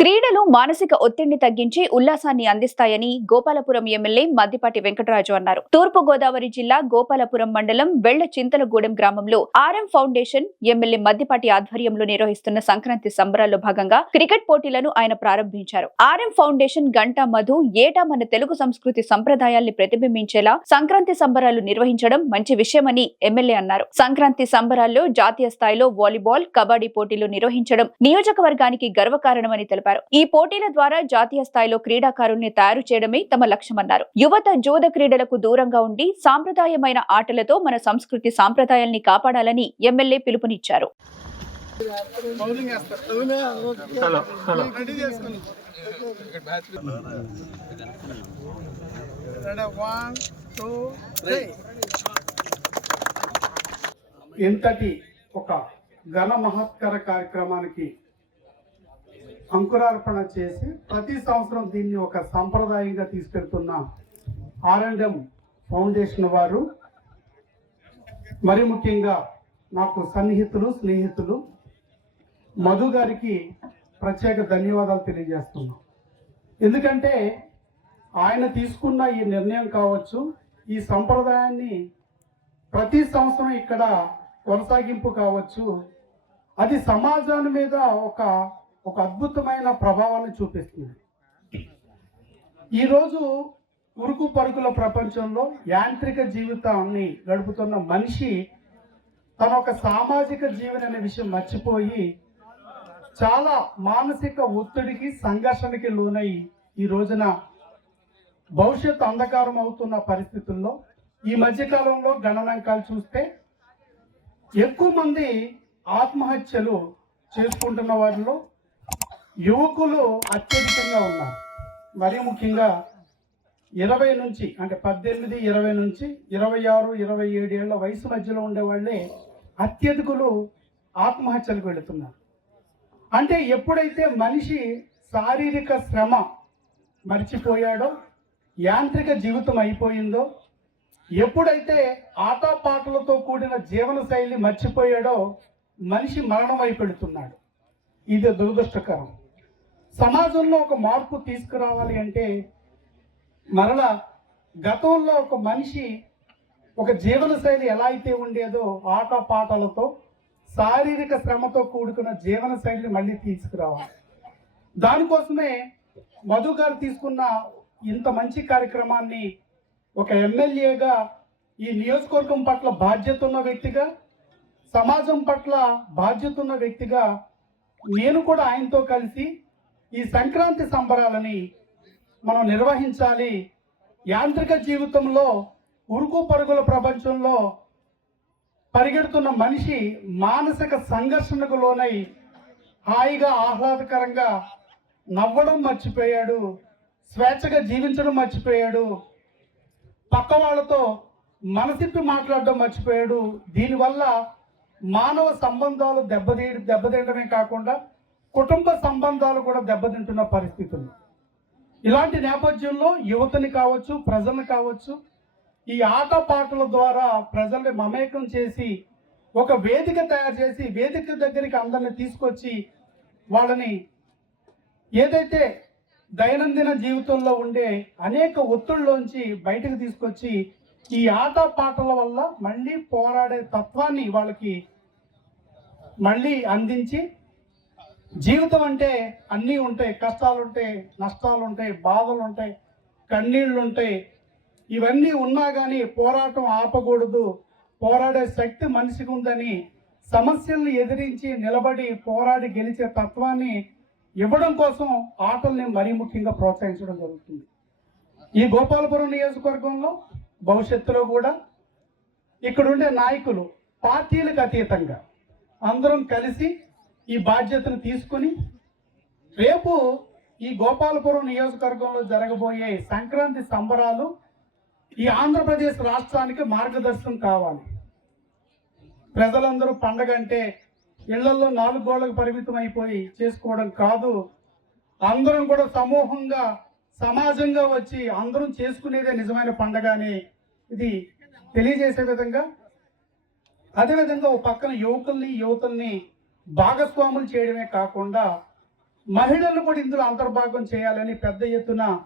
క్రీడలు మానసిక ఒత్తిడిని తగ్గించి ఉల్లాసాన్ని అందిస్తాయని గోపాలపురం ఎమ్మెల్యే మద్దిపాటి వెంకటరాజు అన్నారు. తూర్పు గోదావరి జిల్లా గోపాలపురం మండలం వెళ్ళ చింతలగూడెం గ్రామంలో ఆర్ఎం ఫౌండేషన్ ఎమ్మెల్యే మద్దిపాటి ఆధ్వర్యంలో నిర్వహిస్తున్న సంక్రాంతి సంబరాల్లో భాగంగా క్రికెట్ పోటీలను ఆయన ప్రారంభించారు. ఆర్ఎం ఫౌండేషన్ గంటా మధు ఏటా మన తెలుగు సంస్కృతి సంప్రదాయాల్ని ప్రతిబింబించేలా సంక్రాంతి సంబరాలు నిర్వహించడం మంచి విషయమని ఎమ్మెల్యే అన్నారు. సంక్రాంతి సంబరాల్లో జాతీయ స్థాయిలో వాలీబాల్ కబడ్డీ పోటీలు నిర్వహించడం నియోజకవర్గానికి గర్వకారణమని తెలిపారు. ఈ పోటీల ద్వారా జాతీయ స్థాయిలో క్రీడాకారుల్ని తయారు చేయడమే తమ లక్ష్యమన్నారు. యువత జూద క్రీడలకు దూరంగా ఉండి సాంప్రదాయమైన ఆటలతో మన సంస్కృతి సాంప్రదాయాల్ని కాపాడాలని ఎమ్మెల్యే పిలుపునిచ్చారు. ఇంతటి ఒక ఘన మహత్కర కార్యక్రమానికి అంకురార్పణ చేసి ప్రతి సంవత్సరం దీన్ని ఒక సంప్రదాయంగా తీసుకెళ్తున్న ఆర్ఎండ్ఎం ఫౌండేషన్ వారు. మరి ముఖ్యంగా నాకు సన్నిహితులు స్నేహితులు. మధు గారికి ప్రత్యేక ధన్యవాదాలు తెలియజేస్తున్నాం ఎందుకంటే ఆయన తీసుకున్న ఈ నిర్ణయం కావచ్చు ఈ సంప్రదాయాన్ని ప్రతి సంవత్సరం ఇక్కడ కొనసాగింపు కావచ్చు అది సమాజాన్ని మీద ఒక ఒక అద్భుతమైన ప్రభావాన్ని చూపిస్తుంది. ఈరోజు ఉరుకు పరుగుల ప్రపంచంలో యాంత్రిక జీవితాన్ని గడుపుతున్న మనిషి తన ఒక సామాజిక జీవన అనే విషయం మర్చిపోయి చాలా మానసిక ఒత్తిడికి సంఘర్షణకి లోనై ఈ రోజున భవిష్యత్తు అంధకారం అవుతున్న పరిస్థితుల్లో ఈ మధ్యకాలంలో గణనాంకాలు చూస్తే ఎక్కువ మంది ఆత్మహత్యలు చేసుకుంటున్న వారిలో యువకులు అత్యధికంగా ఉన్నారు. మరీ ముఖ్యంగా ఇరవై నుంచి అంటే పద్దెనిమిది ఇరవై నుంచి ఇరవై ఆరు ఇరవై ఏడు ఏళ్ళ వయసు మధ్యలో ఉండే వాళ్ళే అత్యధికులు ఆత్మహత్యలకు వెళుతున్నారు. అంటే ఎప్పుడైతే మనిషి శారీరక శ్రమ మర్చిపోయాడో యాంత్రిక జీవితం అయిపోయిందో ఎప్పుడైతే ఆటపాటలతో కూడిన జీవన శైలి మర్చిపోయాడో మనిషి మరణం అయిపెడుతున్నాడు ఇది దురదృష్టకరం. సమాజంలో ఒక మార్పు తీసుకురావాలి అంటే మరల గతంలో ఒక మనిషి ఒక జీవన శైలి ఎలా అయితే ఉండేదో ఆట పాటలతో శారీరక శ్రమతో కూడుకున్న జీవన శైలిని మళ్ళీ తీసుకురావాలి. దానికోసమే మధు గారు తీసుకున్న ఇంత మంచి కార్యక్రమాన్ని ఒక ఎమ్మెల్యేగా ఈ నియోజకవర్గం పట్ల బాధ్యత ఉన్న వ్యక్తిగా సమాజం పట్ల బాధ్యత ఉన్న వ్యక్తిగా నేను కూడా ఆయనతో కలిసి ఈ సంక్రాంతి సంబరాలని మనం నిర్వహించాలి. యాంత్రిక జీవితంలో ఉరుకు పరుగుల ప్రపంచంలో పరిగెడుతున్న మనిషి మానసిక సంఘర్షణకు లోనై హాయిగా ఆహ్లాదకరంగా నవ్వడం మర్చిపోయాడు. స్వేచ్ఛగా జీవించడం మర్చిపోయాడు. పక్క వాళ్ళతో మనసిప్పి మాట్లాడడం మర్చిపోయాడు. దీనివల్ల మానవ సంబంధాలు దెబ్బతీ దెబ్బతీయడమే కాకుండా కుటుంబ సంబంధాలు కూడా దెబ్బతింటున్న పరిస్థితులు ఇలాంటి నేపథ్యంలో యువతని కావచ్చు ప్రజల్ని కావచ్చు ఈ ఆట పాటల ద్వారా ప్రజల్ని మమేకం చేసి ఒక వేదిక తయారు చేసి వేదిక దగ్గరికి అందరిని తీసుకొచ్చి వాళ్ళని ఏదైతే దైనందిన జీవితంలో ఉండే అనేక ఒత్తిళ్ళలోంచి బయటకు తీసుకొచ్చి ఈ ఆట పాటల వల్ల మళ్ళీ పోరాడే తత్వాన్ని వాళ్ళకి మళ్ళీ అందించి జీవితం అంటే అన్నీ ఉంటాయి. కష్టాలు ఉంటాయి నష్టాలు ఉంటాయి బాధలు ఉంటాయి కన్నీళ్ళు ఉంటాయి ఇవన్నీ ఉన్నా కానీ పోరాటం ఆపకూడదు. పోరాడే శక్తి మనిషికి ఉందని సమస్యలను ఎదిరించి నిలబడి పోరాడి గెలిచే తత్వాన్ని ఇవ్వడం కోసం ఆటల్ని మరీ ముఖ్యంగా ప్రోత్సహించడం జరుగుతుంది. ఈ గోపాలపురం నియోజకవర్గంలో భవిష్యత్తులో కూడా ఇక్కడ ఉండే నాయకులు పార్టీలకు అతీతంగా అందరం కలిసి ఈ బాధ్యతను తీసుకొని రేపు ఈ గోపాలపురం నియోజకవర్గంలో జరగబోయే సంక్రాంతి సంబరాలు ఈ ఆంధ్రప్రదేశ్ రాష్ట్రానికి మార్గదర్శనం కావాలి. ప్రజలందరూ పండగ అంటే ఇళ్ళలో నాలుగు గోళ్ళకు పరిమితం అయిపోయి చేసుకోవడం కాదు. అందరం కూడా సమూహంగా సమాజంగా వచ్చి అందరం చేసుకునేదే నిజమైన పండగ అని ఇది తెలియజేసే విధంగా అదేవిధంగా ఒక పక్కన యువకుల్ని యువతుల్ని భాగస్వాములు చేయడమే కాకుండా మహిళలు కూడా ఇందులో అంతర్భాగం చేయాలని పెద్ద ఎత్తున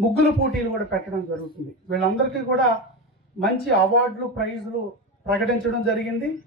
ముగ్గుల పోటీలు కూడా పెట్టడం జరుగుతుంది. వీళ్ళందరికీ కూడా మంచి అవార్డులు ప్రైజులు ప్రకటించడం జరిగింది.